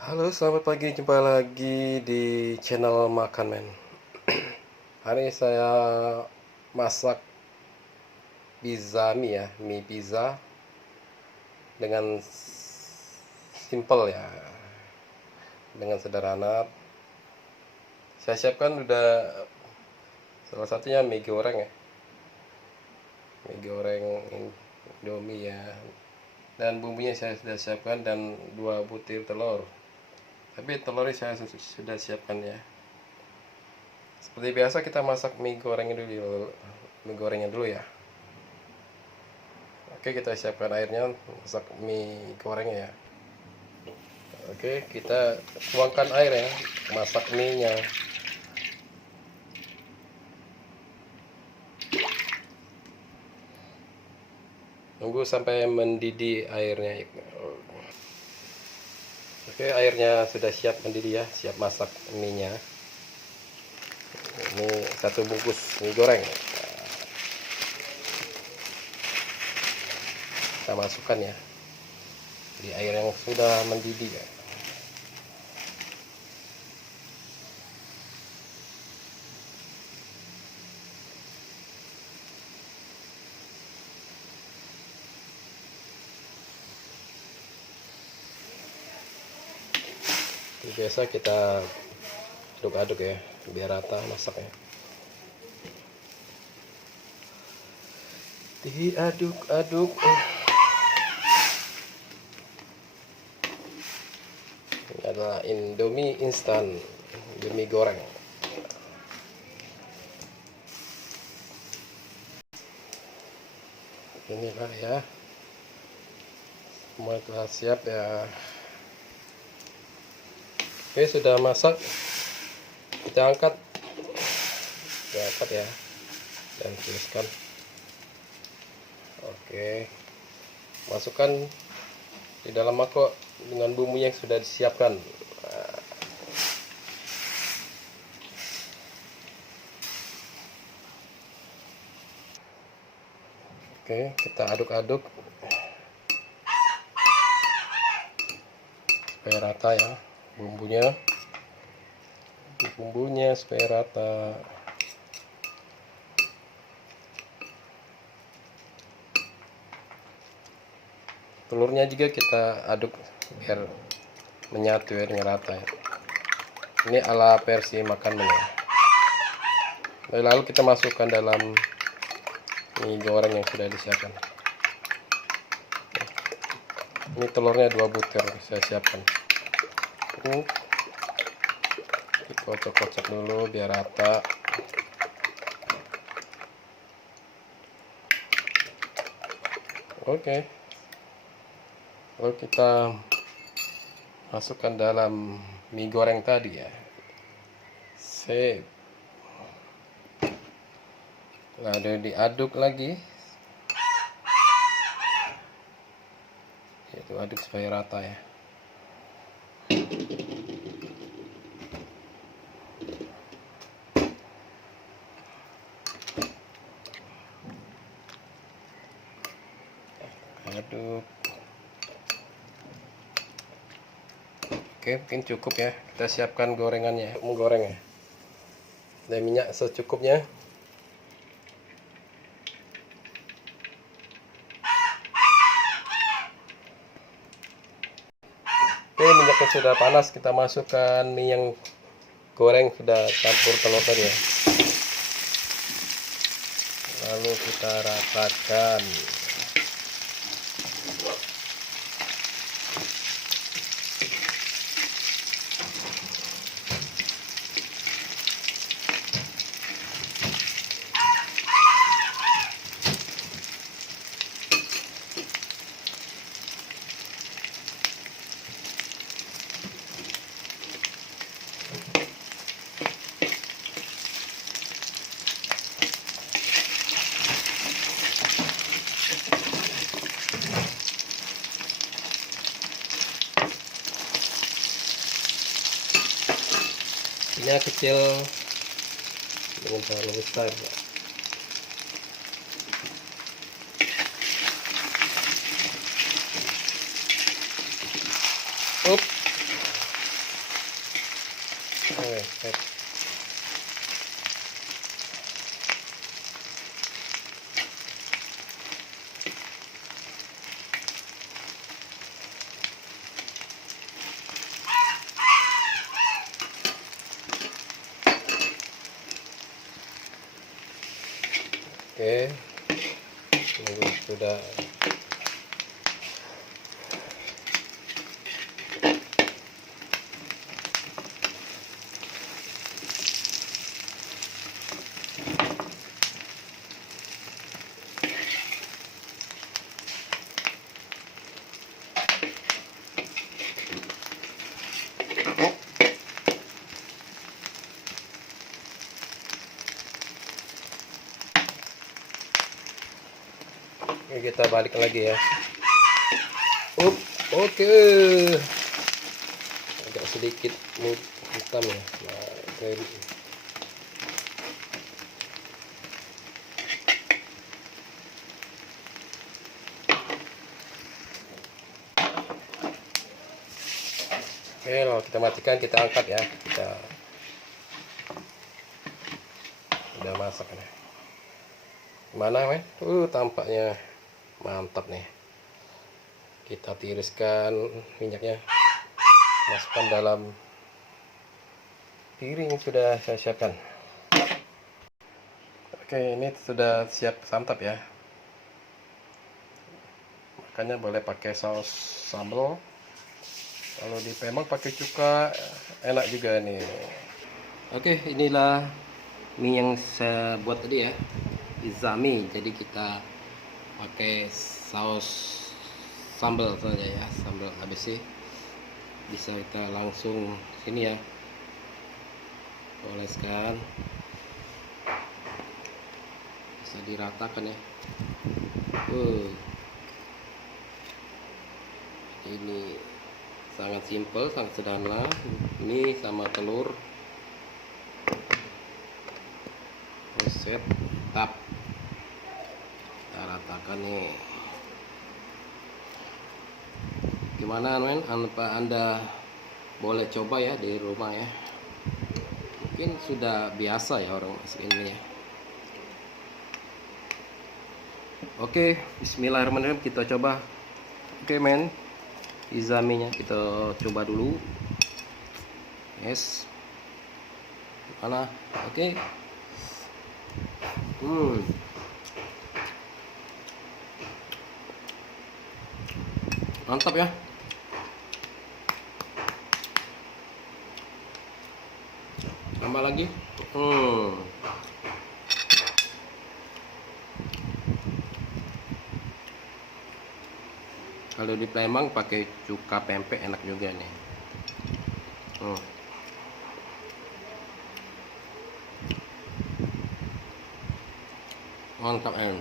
Halo, selamat pagi. Jumpa lagi di channel Makan Men. Hari ini saya masak pizza mie ya, mie pizza dengan simple ya, dengan sederhana. Saya siapkan udah salah satunya mie goreng ya, mie goreng Indomie ya. Dan bumbunya saya sudah siapkan dan 2 butir telur. Tapi telurnya saya sudah siapkan ya. Seperti biasa kita masak mie gorengnya dulu ya. Oke, kita siapkan airnya, masak mie gorengnya ya. Oke, kita tuangkan air ya, masak mie nya. Tunggu sampai mendidih airnya. Oke, airnya sudah siap mendidih ya, siap masak mie nya. Ini 1 bungkus mie goreng. Kita masukkan ya di air yang sudah mendidih ya. Biasa kita aduk-aduk ya biar rata masaknya. Diaduk-aduk. Ini adalah Indomie instan, Indomie goreng. Inilah ya, semua telah siap ya. Oke, sudah masak, kita angkat ya dan tuliskan. Oke, masukkan di dalam mangkok dengan bumbu yang sudah disiapkan. Oke, kita aduk-aduk supaya rata ya bumbunya supaya rata. Telurnya juga kita aduk biar menyatu ya dengan rata ya. Ini ala versi Makan Men ya. Lalu kita masukkan dalam mie goreng yang sudah disiapkan. Ini telurnya 2 butir saya siapkan. Dikocok-kocok dulu biar rata. Oke, lalu kita masukkan dalam mie goreng tadi ya. Sip. Lalu diaduk lagi. Itu aduk supaya rata ya. Aduk. Oke, mungkin cukup ya. Kita siapkan gorengannya, menggoreng ya. Dan minyak secukupnya. Oke, minyaknya sudah panas, kita masukkan mie yang goreng sudah campur telur tadi ya. Lalu kita ratakan. Ini kecil, jangan terlalu besar ya. Set. Oke, ini sudah. Oke, kita balik lagi ya. Oke. Agak sedikit hitam ya. Nah, oke, lalu kita matikan, kita angkat ya. Kita udah masak nih. Gimana, men? Tampaknya mantap nih. Kita tiriskan minyaknya, masukkan dalam piring yang sudah saya siapkan. Oke, ini sudah siap santap ya. Makanya boleh pakai saus sambal. Kalau di Palembang pakai cuka, enak juga nih. Oke, inilah mie yang saya buat tadi ya, pizza mie. Jadi kita pakai saus sambal saja ya, sambal ABC. Bisa kita langsung sini ya, oleskan, bisa diratakan ya. Ini sangat simpel, sangat sederhana. Mie sama telur, set, tap, kita ratakan nih. Gimana, men? Apa Anda boleh coba ya di rumah ya? Mungkin sudah biasa ya orang masak ini ya. Oke, bismillahirrahmanirrahim, kita coba. Oke, men, pizza mie nya kita coba dulu. Yes, mana? Oke. Mantap ya. Tambah lagi. Kalau di Palembang pakai cuka pempek enak juga nih. Mantap em.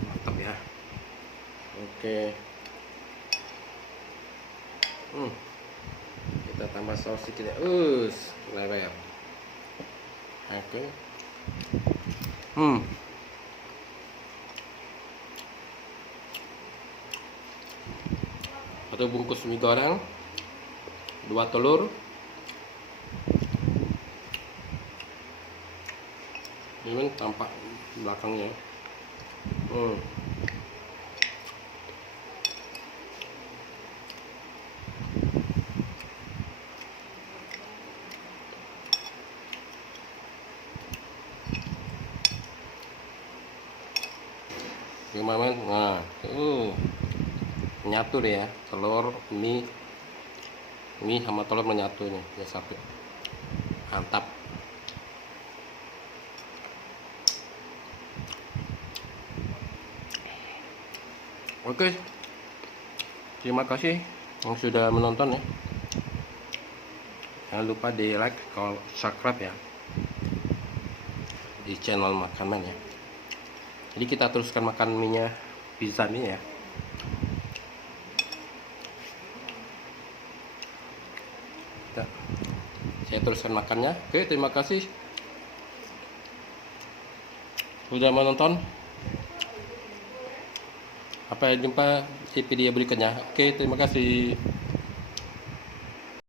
Mantap ya. Oke. Kita tambah saus sedikit ya. Lewat. Oke. Satu bungkus mie goreng, 2 telur, ini tampak belakangnya. Gimana? Nah, menyatu deh ya, telur, mie sama telur menyatu nih, ya satu. Mantap. Oke, terima kasih yang sudah menonton ya. Jangan lupa di like, kalau subscribe ya di channel Makanman ya. Jadi kita teruskan makan mie nya, pizza mie ya. saya teruskan makannya. Oke, terima kasih sudah menonton. Sampai jumpa di video berikutnya. Oke, terima kasih.